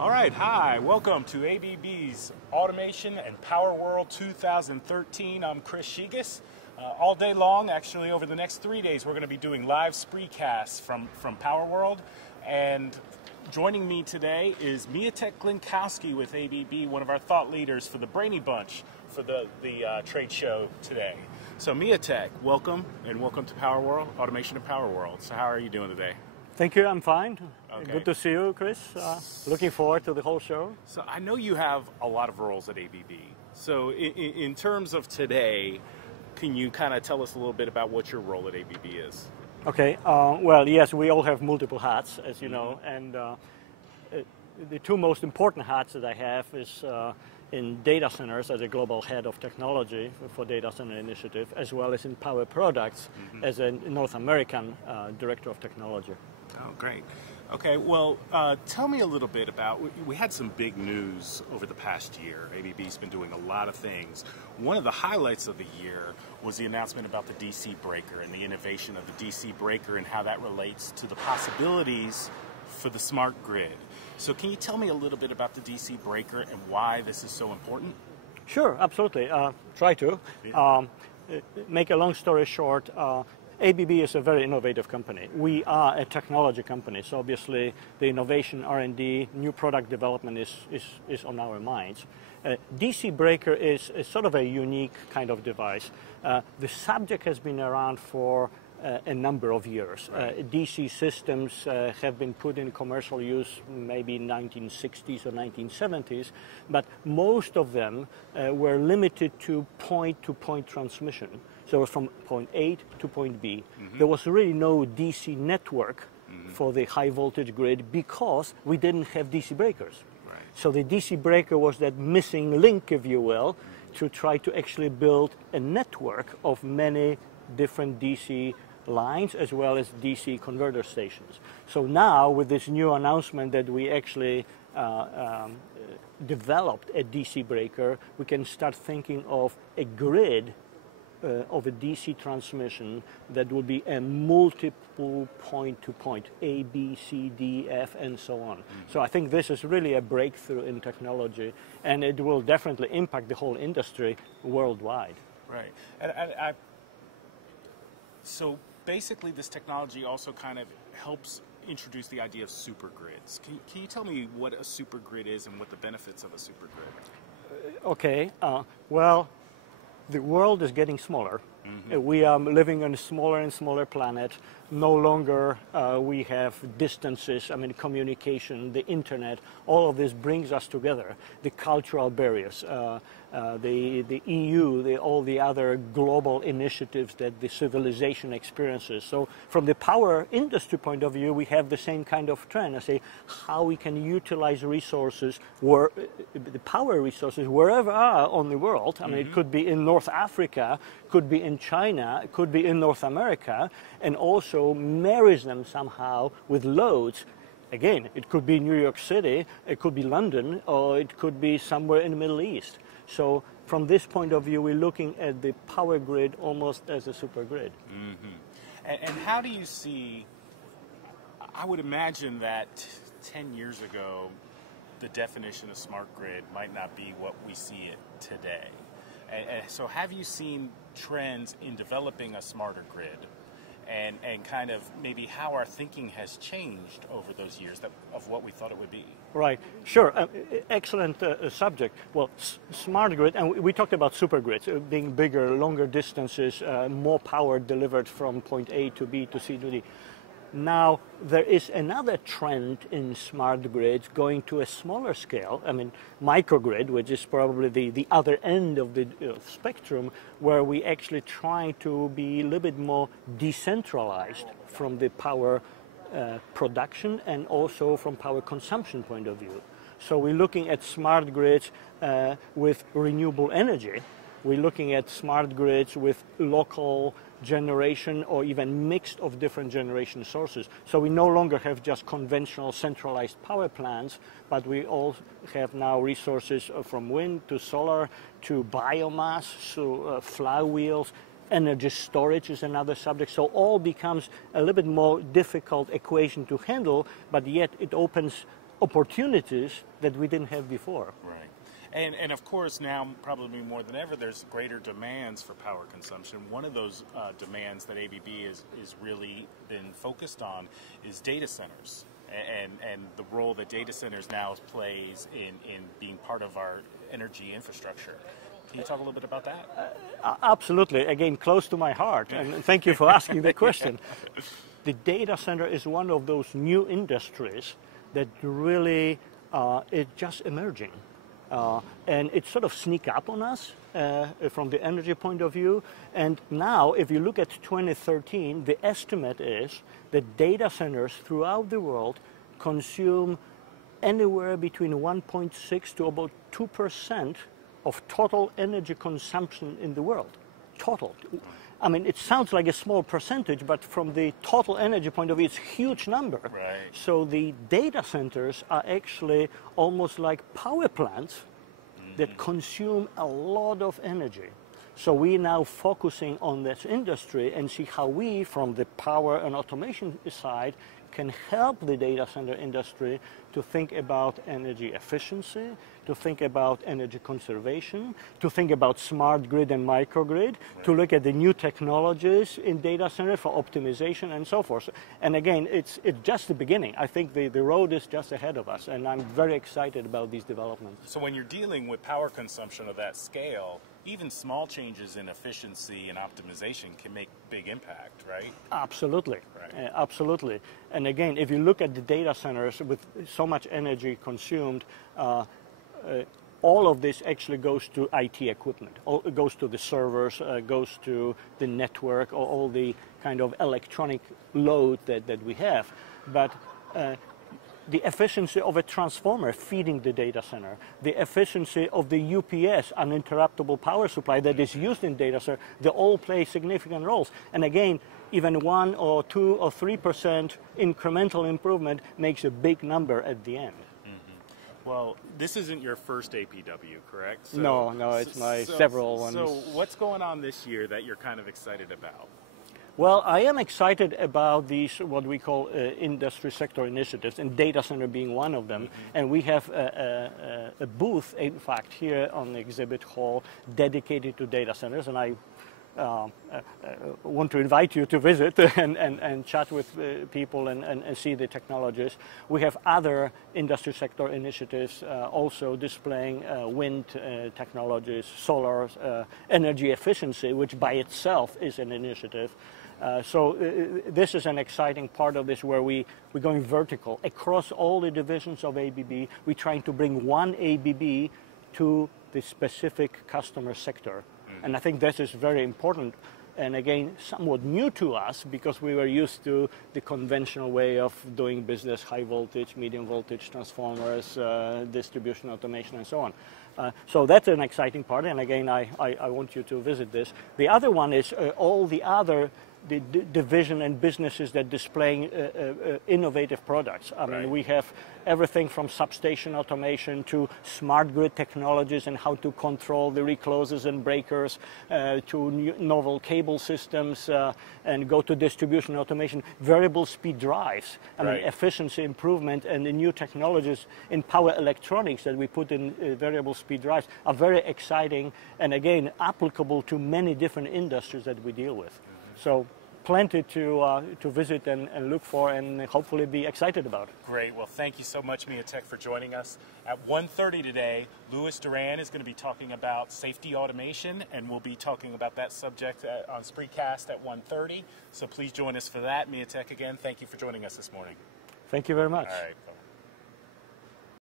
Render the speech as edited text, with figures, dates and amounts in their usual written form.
All right, hi, welcome to ABB's Automation and Power World 2013. I'm Chris Shigas. All day long, actually over the next 3 days, we're going to be doing live spreecasts from Power World. And joining me today is Mietek Glinkowski with ABB, one of our thought leaders for the Brainy Bunch for the trade show today. So Mietek, welcome, and welcome to Power World, Automation and Power World. So how are you doing today? Thank you, I'm fine. Okay. Good to see you, Chris. Looking forward to the whole show. So I know you have a lot of roles at ABB. So in terms of today, can you kind of tell us a little bit about what your role at ABB is? Okay, well, yes, we all have multiple hats, as you know, and the two most important hats that I have is in data centers as a global head of technology for data center initiative, as well as in power products as a North American director of technology. Oh, great. Okay, well, tell me a little bit about, we had some big news over the past year. ABB's been doing a lot of things. One of the highlights of the year was the announcement about the DC breaker and the innovation of the DC breaker and how that relates to the possibilities for the smart grid. So can you tell me a little bit about the DC breaker and why this is so important? Sure, absolutely. Try to. Yeah. Make a long story short, ABB is a very innovative company. We are a technology company, so obviously the innovation, R&D, new product development is on our minds. DC breaker is sort of a unique kind of device. The subject has been around for a number of years. Right. DC systems have been put in commercial use maybe in 1960s or 1970s, but most of them were limited to point-to-point transmission. So from point A to point B. There was really no DC network for the high voltage grid because we didn't have DC breakers. Right. So the DC breaker was that missing link, if you will, to try to actually build a network of many different DC lines as well as DC converter stations. So now with this new announcement that we actually developed a DC breaker, we can start thinking of a grid of a DC transmission that will be a multiple point-to-point, A, B, C, D, F, and so on. So I think this is really a breakthrough in technology, and it will definitely impact the whole industry worldwide. Right. And so basically this technology also kind of helps introduce the idea of supergrids. Can you tell me what a supergrid is and what the benefits of a supergrid? Okay, well, the world is getting smaller. We are living on a smaller and smaller planet. No longer we have distances, I mean communication, the internet, all of this brings us together. The cultural barriers, the EU, all the other global initiatives that the civilization experiences. So from the power industry point of view, we have the same kind of trend. I say how we can utilize resources, the power resources, wherever are on the world. I mean, it could be in North Africa, could be in China, it could be in North America, and also marries them somehow with loads. Again, it could be New York City, it could be London, or it could be somewhere in the Middle East. So from this point of view, we're looking at the power grid almost as a super grid. And how do you see, I would imagine that 10 years ago, the definition of smart grid might not be what we see it today. And so have you seen trends in developing a smarter grid and kind of maybe how our thinking has changed over those years of what we thought it would be? Right, sure, excellent subject. Well, smart grid, and we talked about supergrids, being bigger, longer distances, more power delivered from point A to B to C to D. Now, there is another trend in smart grids going to a smaller scale. I mean, microgrid, which is probably the other end of the spectrum, where we actually try to be a little bit more decentralized from the power production and also from power consumption point of view. So we're looking at smart grids with renewable energy. We're looking at smart grids with local generation or even mixed of different generation sources. So we no longer have just conventional centralized power plants, but we all have now resources from wind to solar to biomass, so flywheels, energy storage is another subject. So all becomes a little bit more difficult equation to handle, but yet it opens opportunities that we didn't have before. Right. And of course now, probably more than ever, there's greater demands for power consumption. One of those demands that ABB is really been focused on is data centers and the role that data centers now plays in being part of our energy infrastructure. Can you talk a little bit about that? Absolutely. Again, close to my heart, and thank you for asking the question. The data center is one of those new industries that really is just emerging. And it sort of sneak up on us from the energy point of view. And now, if you look at 2013, the estimate is that data centers throughout the world consume anywhere between 1.6 to about 2% of total energy consumption in the world. Total. I mean, it sounds like a small percentage, but from the total energy point of view, it's a huge number. Right. So the data centers are actually almost like power plants that consume a lot of energy. So we're now focusing on this industry and see how we, from the power and automation side, can help the data center industry to think about energy efficiency, to think about energy conservation, to think about smart grid and microgrid, to look at the new technologies in data centers for optimization and so forth. And again, it's just the beginning. I think the road is just ahead of us, and I'm very excited about these developments. So when you're dealing with power consumption of that scale, even small changes in efficiency and optimization can make big impact, right? Absolutely, Right. Absolutely. And again, if you look at the data centers with so much energy consumed, all of this actually goes to IT equipment. It goes to the servers, goes to the network, or all the kind of electronic load that we have. But the efficiency of a transformer feeding the data center, the efficiency of the UPS, uninterruptible power supply that is used in data center, they all play significant roles. And again, even 1 or 2 or 3% incremental improvement makes a big number at the end. Well, this isn't your first APW, correct? So, No, it's my several ones. So what's going on this year that you're kind of excited about? Well, I am excited about these, what we call industry sector initiatives, and data center being one of them. And we have a booth, in fact, here on the exhibit hall dedicated to data centers. And I want to invite you to visit and chat with people and see the technologies. We have other industry sector initiatives also displaying wind technologies, solar, energy efficiency, which by itself is an initiative. So this is an exciting part of this where we're going vertical. Across all the divisions of ABB, we're trying to bring one ABB to the specific customer sector. And I think this is very important, and again, somewhat new to us because we were used to the conventional way of doing business, high voltage, medium voltage transformers, distribution automation, and so on. So that's an exciting part, and again, I want you to visit this. The other one is all the other division and businesses that displaying innovative products. I mean, we have everything from substation automation to smart grid technologies and how to control the recloses and breakers, to novel cable systems, and go to distribution automation, variable speed drives. I mean, efficiency improvement and the new technologies in power electronics that we put in variable speed drives are very exciting and again applicable to many different industries that we deal with. So plenty to visit and look for and hopefully be excited about. Great. Well, thank you so much, Mietek, for joining us. At 1:30 today, Louis Duran is going to be talking about safety automation, and we'll be talking about that subject on Spreecast at 1:30. So please join us for that. Mietek, again, thank you for joining us this morning. Thank you very much. All right. Bye-bye.